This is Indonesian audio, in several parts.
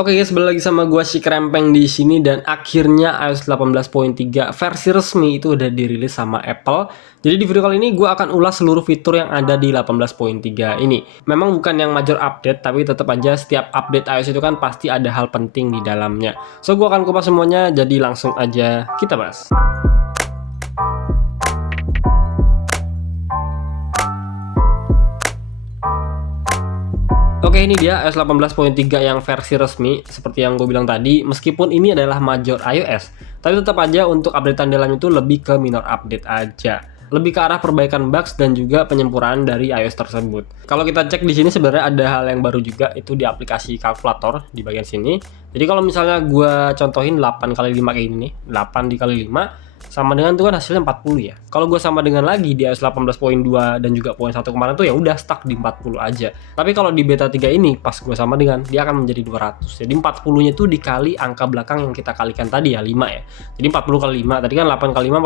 Oke guys, balik lagi sama gua si Krempeng di sini dan akhirnya iOS 18.3 versi resmi itu udah dirilis sama Apple. Jadi di video kali ini gua akan ulas seluruh fitur yang ada di 18.3 ini. Memang bukan yang major update, tapi tetap aja setiap update iOS itu kan pasti ada hal penting di dalamnya. So gua akan kupas semuanya, jadi langsung aja kita bahas. Oke, ini dia iOS 18.3 yang versi resmi. Seperti yang gue bilang tadi, meskipun ini adalah major iOS, tapi tetap aja untuk updatean dalam itu lebih ke minor update aja. Lebih ke arah perbaikan bugs dan juga penyempurnaan dari iOS tersebut. Kalau kita cek di sini sebenarnya ada hal yang baru juga, itu di aplikasi kalkulator di bagian sini. Jadi kalau misalnya gue contohin 8 kali 5 kayak gini nih, 8 dikali 5 sama dengan tuh kan hasilnya 40 ya. Kalau gue sama dengan lagi di iOS 18.2 dan juga poin 1 kemarin tuh ya udah stuck di 40 aja. Tapi kalau di beta 3 ini pas gue sama dengan dia akan menjadi 200. Jadi 40-nya tuh dikali angka belakang yang kita kalikan tadi ya 5 ya. Jadi 40 kali 5 tadi kan 8 kali 5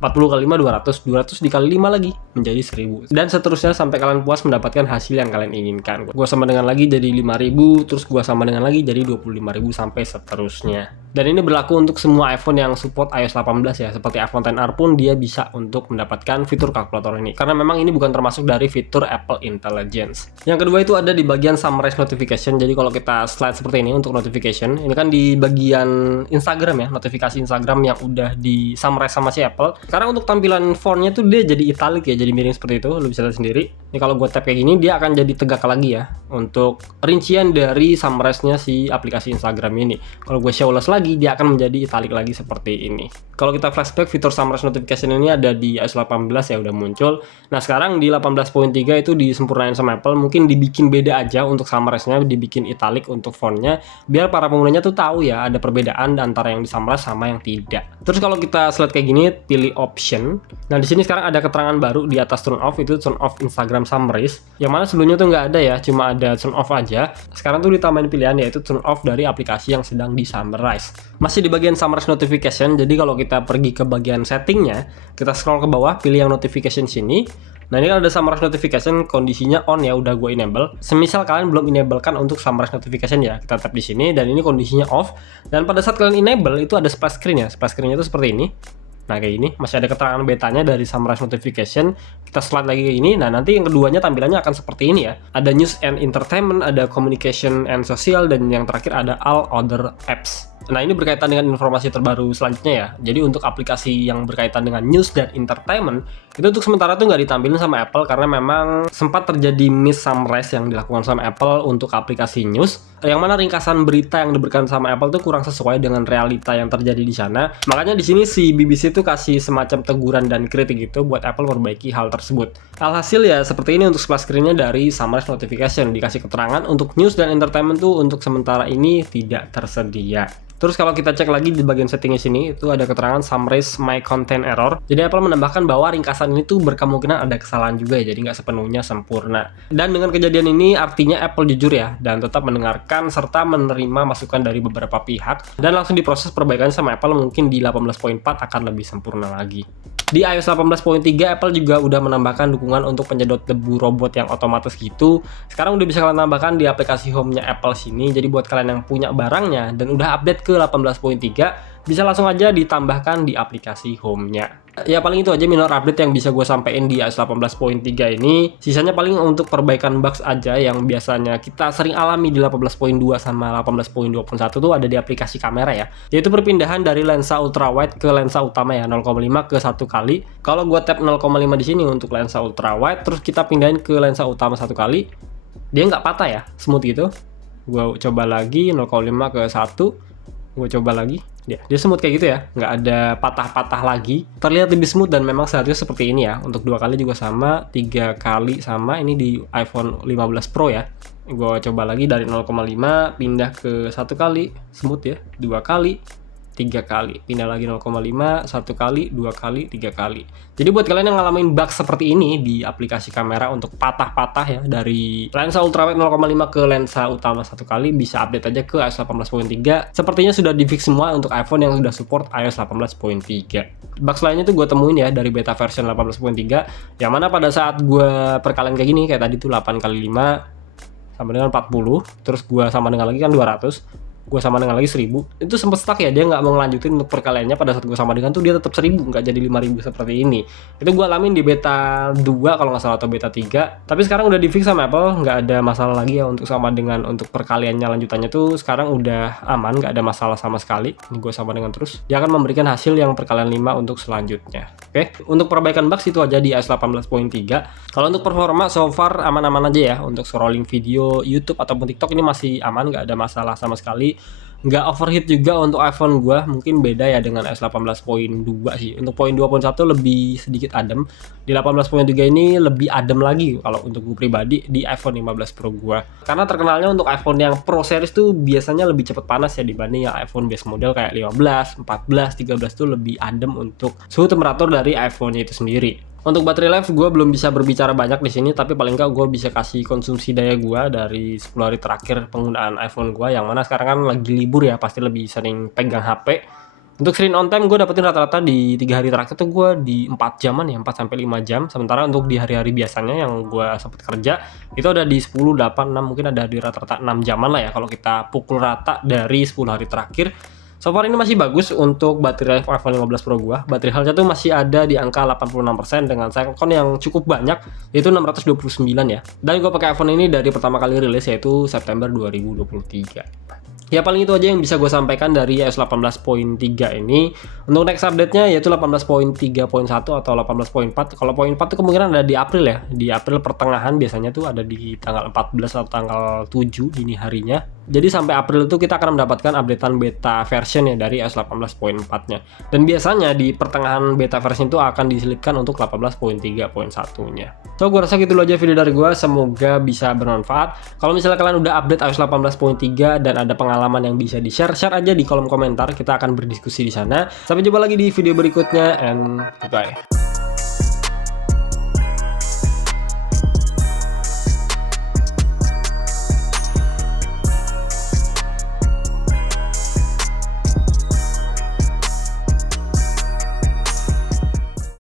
40. 40 kali 5 200. 200 dikali 5 lagi menjadi 1000. Dan seterusnya sampai kalian puas mendapatkan hasil yang kalian inginkan. Gue sama dengan lagi jadi 5000, terus gue sama dengan lagi jadi 25.000 sampai seterusnya. Dan ini berlaku untuk semua iPhone yang support iOS 18 ya, seperti iPhone XR pun dia bisa untuk mendapatkan fitur kalkulator ini. Karena memang ini bukan termasuk dari fitur Apple Intelligence. Yang kedua itu ada di bagian summarize notification. Jadi kalau kita slide seperti ini untuk notification, ini kan di bagian Instagram ya, notifikasi Instagram yang udah di summarize sama si Apple. Sekarang untuk tampilan fontnya tuh dia jadi italic ya, jadi miring seperti itu, lu bisa lihat sendiri. Ini kalau gue tap kayak gini, dia akan jadi tegak lagi ya, untuk rincian dari summarize-nya si aplikasi Instagram ini. Kalau gue show less lagi, dia akan menjadi italic lagi seperti ini. Kalau kita flashback, fitur summarize notification ini ada di iOS 18 ya, udah muncul. Nah sekarang di 18.3 itu disempurnain sama Apple, mungkin dibikin beda aja untuk summarize-nya, dibikin italic untuk fontnya, biar para penggunanya tuh tahu ya ada perbedaan antara yang di summarize sama yang tidak. Terus kalau kita slide kayak gini, pilih option. Nah di sini sekarang ada keterangan baru di atas turn off, itu turn off Instagram summarize, yang mana sebelumnya tuh nggak ada ya, cuma ada turn off aja. Sekarang tuh ditambahin pilihan yaitu turn off dari aplikasi yang sedang di summarize. Masih di bagian summarize notification, jadi kalau kita pergi ke bagian settingnya, kita scroll ke bawah, pilih yang notification sini. Nah ini kan ada summarize notification, kondisinya on ya, udah gue enable. Semisal kalian belum enablekan untuk summarize notification ya, kita tap di sini dan ini kondisinya off. Dan pada saat kalian enable itu ada splash screen ya, splash screen-nya itu seperti ini. Nah kayak ini, masih ada keterangan betanya dari summarize notification. Kita slide lagi kayak ini. Nah nanti yang keduanya tampilannya akan seperti ini ya. Ada news and entertainment, ada communication and social, dan yang terakhir ada all other apps. Nah ini berkaitan dengan informasi terbaru selanjutnya ya. Jadi untuk aplikasi yang berkaitan dengan news dan entertainment, itu untuk sementara tuh nggak ditampilin sama Apple karena memang sempat terjadi miss summarize yang dilakukan sama Apple untuk aplikasi news, yang mana ringkasan berita yang diberikan sama Apple tuh kurang sesuai dengan realita yang terjadi di sana. Makanya di sini si BBC tuh kasih semacam teguran dan kritik gitu buat Apple memperbaiki hal tersebut. Alhasil ya seperti ini untuk splash screen-nya dari summarize notification, dikasih keterangan untuk news dan entertainment tuh untuk sementara ini tidak tersedia. Terus kalau kita cek lagi di bagian settingnya sini, itu ada keterangan summarize my content error. Jadi Apple menambahkan bahwa ringkasan ini tuh berkemungkinan ada kesalahan juga ya, jadi nggak sepenuhnya sempurna. Dan dengan kejadian ini artinya Apple jujur ya, dan tetap mendengarkan serta menerima masukan dari beberapa pihak, dan langsung diproses perbaikan sama Apple, mungkin di 18.4 akan lebih sempurna lagi. Di iOS 18.3 Apple juga udah menambahkan dukungan untuk penyedot debu robot yang otomatis gitu. Sekarang udah bisa kalian tambahkan di aplikasi home-nya Apple sini. Jadi buat kalian yang punya barangnya dan udah update ke 18.3, bisa langsung aja ditambahkan di aplikasi home-nya. Ya paling itu aja minor update yang bisa gue sampein di iOS 18.3 ini. Sisanya paling untuk perbaikan bugs aja yang biasanya kita sering alami di 18.2 sama 18.21 tuh ada di aplikasi kamera ya. Yaitu perpindahan dari lensa ultrawide ke lensa utama ya, 0,5 ke 1 kali. Kalau gue tap 0,5 di sini untuk lensa ultrawide, terus kita pindahin ke lensa utama 1 kali, dia nggak patah ya, smooth gitu. Gue coba lagi 0,5 ke 1, gue coba lagi. Dia smooth kayak gitu ya, nggak ada patah-patah lagi, terlihat lebih smooth dan memang seharusnya seperti ini ya. Untuk 2 kali juga sama, 3 kali sama, ini di iPhone 15 Pro ya. Gue coba lagi dari 0,5 pindah ke 1 kali, smooth ya, 2 kali, 3 kali, pindah lagi 0,5, 1 kali, 2 kali, 3 kali. Jadi buat kalian yang ngalamin bug seperti ini di aplikasi kamera untuk patah-patah ya, dari lensa ultrawide 0,5 ke lensa utama 1 kali, bisa update aja ke iOS 18.3. Sepertinya sudah di-fix semua untuk iPhone yang sudah support iOS 18.3. Bugs lainnya tuh gue temuin ya dari beta version 18.3, yang mana pada saat gue perkalian kayak gini, kayak tadi tuh 8 kali 5, sama dengan 40, terus gue sama dengan lagi kan 200, gue sama dengan lagi 1000, itu sempet stuck ya, dia nggak mau ngelanjutin untuk perkaliannya. Pada saat gue sama dengan tuh dia tetap 1000, nggak jadi 5000 seperti ini. Itu gue alamin di beta 2 kalau nggak salah atau beta 3, tapi sekarang udah di fix sama Apple, nggak ada masalah lagi ya untuk sama dengan untuk perkaliannya lanjutannya tuh sekarang udah aman, nggak ada masalah sama sekali. Ini gue sama dengan terus, dia akan memberikan hasil yang perkalian 5 untuk selanjutnya. Oke, untuk perbaikan bugs itu aja di iOS 18.3. Kalau untuk performa so far aman-aman aja ya, untuk scrolling video YouTube ataupun TikTok ini masih aman, nggak ada masalah sama sekali. Nggak overheat juga untuk iPhone gua, mungkin beda ya dengan iOS 18.2 sih. Untuk poin 2.1 lebih sedikit adem, di 18.3 ini lebih adem lagi kalau untuk gue pribadi di iPhone 15 Pro gua. Karena terkenalnya untuk iPhone yang Pro series tuh biasanya lebih cepat panas ya dibanding yang iPhone base model kayak 15, 14, 13 tuh lebih adem untuk suhu temperatur dari iPhone-nya itu sendiri. Untuk baterai life gue belum bisa berbicara banyak di sini, tapi paling nggak gue bisa kasih konsumsi daya gue dari 10 hari terakhir penggunaan iPhone gue, yang mana sekarang kan lagi libur ya, pasti lebih sering pegang HP. Untuk screen on time gue dapetin rata-rata di 3 hari terakhir tuh gue di 4 jaman ya, 4 sampai 5 jam. Sementara untuk di hari-hari biasanya yang gue sempat kerja itu ada di 10, 8, 6, mungkin ada di rata-rata 6 jaman lah ya kalau kita pukul rata dari 10 hari terakhir. So far ini masih bagus untuk baterai life iPhone 15 Pro gua. Baterai health-nya tuh masih ada di angka 86% dengan cycle count yang cukup banyak, yaitu 629 ya. Dan gua pakai iPhone ini dari pertama kali rilis, yaitu September 2023. Ya paling itu aja yang bisa gue sampaikan dari iOS 18.3 ini. Untuk next update-nya yaitu 18.3.1 atau 18.4. Kalau poin 4 itu kemungkinan ada di April ya. Di April pertengahan biasanya tuh ada di tanggal 14 atau tanggal 7 dini harinya. Jadi sampai April itu kita akan mendapatkan updatean beta version ya dari iOS 18.4-nya. Dan biasanya di pertengahan beta version itu akan diselipkan untuk 18.3.1-nya. So, gue rasa gitu aja video dari gue. Semoga bisa bermanfaat. Kalau misalnya kalian udah update iOS 18.3 dan ada pengalaman yang bisa di-share, share aja di kolom komentar. Kita akan berdiskusi di sana. Sampai jumpa lagi di video berikutnya and goodbye.